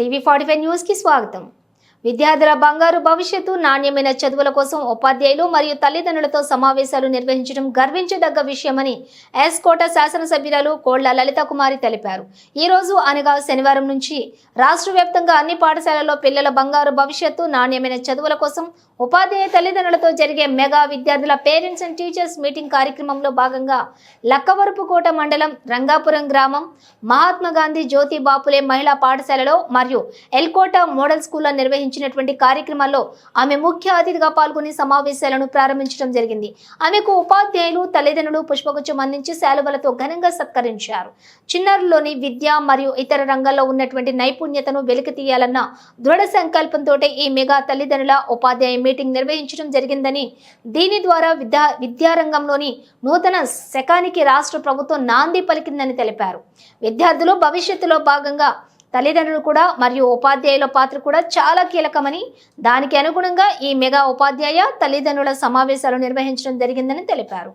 టీవీ45 news కి స్వాగతం. విద్యార్థుల బంగారు భవిష్యత్తు, నాణ్యమైన చదువుల కోసం ఉపాధ్యాయులు మరియు తల్లిదండ్రులతో సమావేశాలు నిర్వహించడం గర్వించదగ్గ విషయమని ఎస్కోట శాసనసభ్యురాలు కోళ్ల లలిత కుమారి తెలిపారు. ఈ రోజు అనగా శనివారం నుంచి రాష్ట్ర వ్యాప్తంగా అన్ని పాఠశాలల్లో పిల్లల బంగారు భవిష్యత్తు, నాణ్యమైన చదువుల కోసం ఉపాధ్యాయ తల్లిదండ్రులతో జరిగే మెగా విద్యార్థుల పేరెంట్స్ అండ్ టీచర్స్ మీటింగ్ కార్యక్రమంలో భాగంగా లక్కవరపుకోట మండలం రంగాపురం గ్రామం మహాత్మా గాంధీ జ్యోతి బాపులే మహిళా పాఠశాలలో మరియు ఎల్కోట మోడల్ స్కూల్లో నిర్వహించినటువంటి కార్యక్రమాల్లో ఆమె ముఖ్య అతిథిగా పాల్గొని సమావేశాలను ప్రారంభించడం జరిగింది. ఆమెకు ఉపాధ్యాయులు తల్లిదండ్రులు పుష్పగుచ్చం అందించి శాలువలతో ఘనంగా సత్కరించారు. చిన్నారుల్లోని విద్య మరియు ఇతర రంగాల్లో ఉన్నటువంటి నైపుణ్యతను వెలికి తీయాలన్న దృఢ సంకల్పంతో ఈ మెగా తల్లిదండ్రుల ఉపాధ్యాయ మీటింగ్ నిర్వహించడం జరిగిందని, దీని ద్వారా విద్యారంగంలోని నూతన శకానికి రాష్ట్ర ప్రభుత్వం నాంది పలికిందని తెలిపారు. విద్యార్థులు భవిష్యత్తులో భాగంగా తల్లిదండ్రులు కూడా మరియు ఉపాధ్యాయుల పాత్ర కూడా చాలా కీలకమని, దానికి అనుగుణంగా ఈ మెగా ఉపాధ్యాయ తల్లిదండ్రుల సమావేశాలు నిర్వహించడం జరిగిందని తెలిపారు.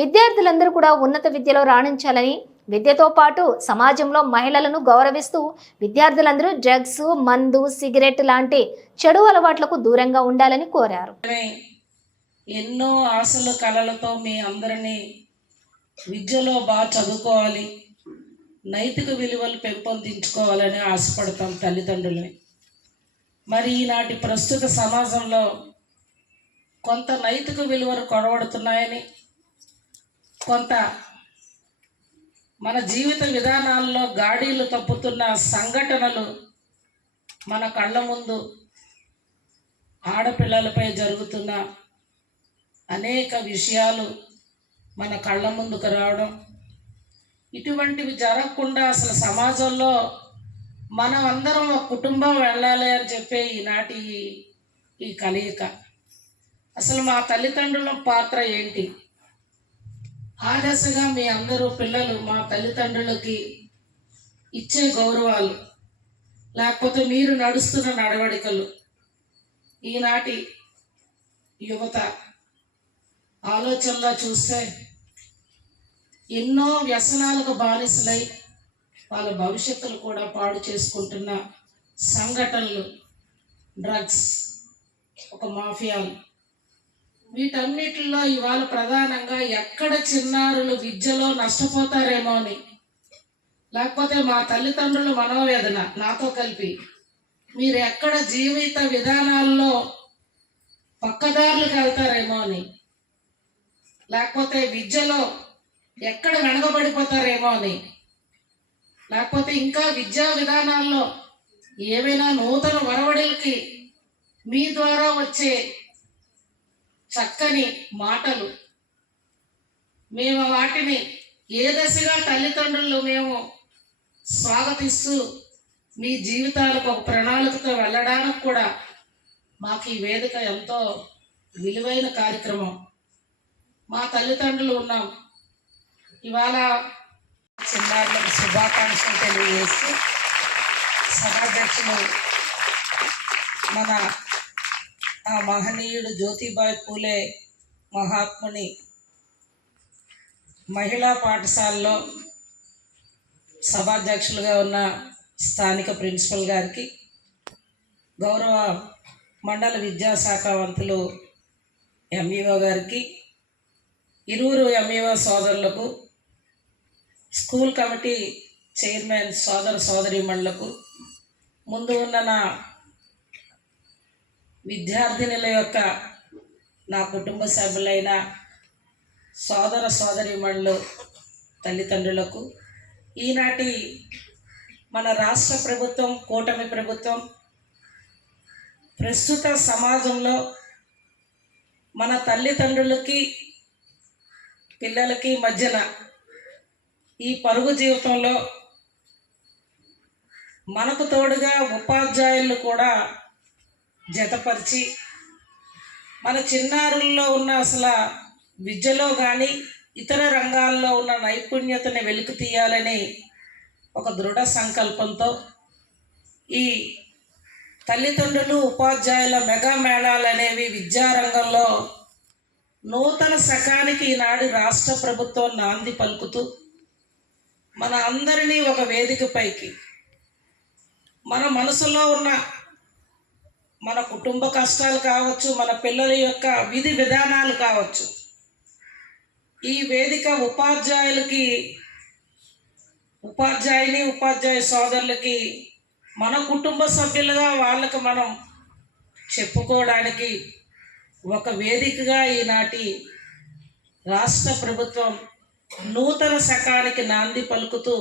విద్యార్థులందరూ కూడా ఉన్నత విద్యలో రాణించాలని, విద్యతో పాటు సమాజంలో మహిళలను గౌరవిస్తూ విద్యార్థులందరూ డ్రగ్స్, మందు, సిగరెట్ లాంటి చెడు అలవాట్లకు దూరంగా ఉండాలని కోరారు. ఎన్నో ఆశలు కలలతో మీ అందరినీ విద్యలో బాగా చదువుకోవాలి, నైతిక విలువలు పెంపొందించుకోవాలని ఆశపడతాం తల్లిదండ్రులని. మరి ఈనాటి ప్రస్తుత సమాజంలో కొంత నైతిక విలువలు కొరవడుతున్నాయని, కొంత మన జీవిత విధానాల్లో గాడీలు తప్పుతున్న సంఘటనలు మన కళ్ళ ముందు ఆడపిల్లలపై జరుగుతున్న అనేక విషయాలు మన కళ్ళ ముందుకు రావడం, ఇటువంటివి జరగకుండా అసలు సమాజంలో మనం అందరం ఒక కుటుంబం వెళ్ళాలి అని చెప్పే ఈనాటి ఈ కలయిక. అసలు మా తల్లిదండ్రుల పాత్ర ఏంటి? ఆ దశగా మీ అందరూ పిల్లలు మా తల్లిదండ్రులకి ఇచ్చే గౌరవాలు, లేకపోతే మీరు నడుస్తున్న నడవడికలు, ఈనాటి యువత ఆలోచనలో చూస్తే ఎన్నో వ్యసనాలకు బానిసలై వాళ్ళ భవిష్యత్తులు కూడా పాడు చేసుకుంటున్న సంఘటనలు, డ్రగ్స్, ఒక మాఫియాలు, వీటన్నిటిలో ఇవాళ ప్రధానంగా ఎక్కడ చిన్నారులు విద్యలో నష్టపోతారేమో అని, లేకపోతే మా తల్లిదండ్రులు మనోవేదన నాతో కలిపి మీరు ఎక్కడ జీవిత విధానాల్లో పక్కదారులకు వెళ్తారేమో అని, లేకపోతే విద్యలో ఎక్కడ వెనకబడిపోతారేమో అని, లేకపోతే ఇంకా విద్యా విధానాల్లో ఏవైనా నూతన వరవడిలకి మీ ద్వారా వచ్చే చక్కని మాటలు, మేము వాటిని ఏ దశగా తల్లిదండ్రులు మేము స్వాగతిస్తూ మీ జీవితాలకు ఒక ప్రణాళికతో వెళ్ళడానికి కూడా మాకు ఈ వేదిక ఎంతో విలువైన కార్యక్రమం. మా తల్లిదండ్రులు ఉన్నాం. ఇవాళ చిన్నారులకు శుభాకాంక్షలు తెలియజేస్తూ సభాధ్యక్షులు మన ఆ మహనీయుడు జ్యోతిబాయి పూలే మహాత్ముని మహిళా పాఠశాలలో సభాధ్యక్షులుగా ఉన్న స్థానిక ప్రిన్సిపల్ గారికి, గౌరవ మండల విద్యాశాఖ మంత్రులు ఎంఈఓ గారికి, ఇరువురు ఎంఈఓ సోదరులకు, స్కూల్ కమిటీ చైర్మన్ సోదర సోదరీమణులకు, ముందు ఉన్న నా విద్యార్థినుల యొక్క నా కుటుంబ సభ్యులైన సోదర సోదరీమణులు తల్లిదండ్రులకు, ఈనాటి మన రాష్ట్ర ప్రభుత్వం, కూటమి ప్రభుత్వం ప్రస్తుత సమాజంలో మన తల్లిదండ్రులకి పిల్లలకి మధ్యన ఈ పరుగు జీవితంలో మనకు తోడుగా ఉపాధ్యాయులు కూడా జతపరిచి మన చిన్నారుల్లో ఉన్న అసలు విద్యలో కానీ ఇతర రంగాల్లో ఉన్న నైపుణ్యతని వెలికి తీయాలని ఒక దృఢ సంకల్పంతో ఈ తల్లిదండ్రులు ఉపాధ్యాయుల మెగా మేళాలు అనేవి విద్యారంగంలో నూతన శకానికి ఈనాడు రాష్ట్ర ప్రభుత్వం నాంది పలుకుతూ మన అందరినీ ఒక వేదికపైకి మన మనసులో ఉన్న మన కుటుంబ కష్టాలు కావచ్చు, మన పిల్లల యొక్క విధి విధానాలు కావచ్చు, ఈ వేదిక ఉపాధ్యాయ సోదరులకి మన కుటుంబ సభ్యులుగా వాళ్ళకి మనం చెప్పుకోవడానికి ఒక వేదికగా ఈనాటి రాష్ట్ర ప్రభుత్వం నూతన శకానికి నాంది పలుకుతూ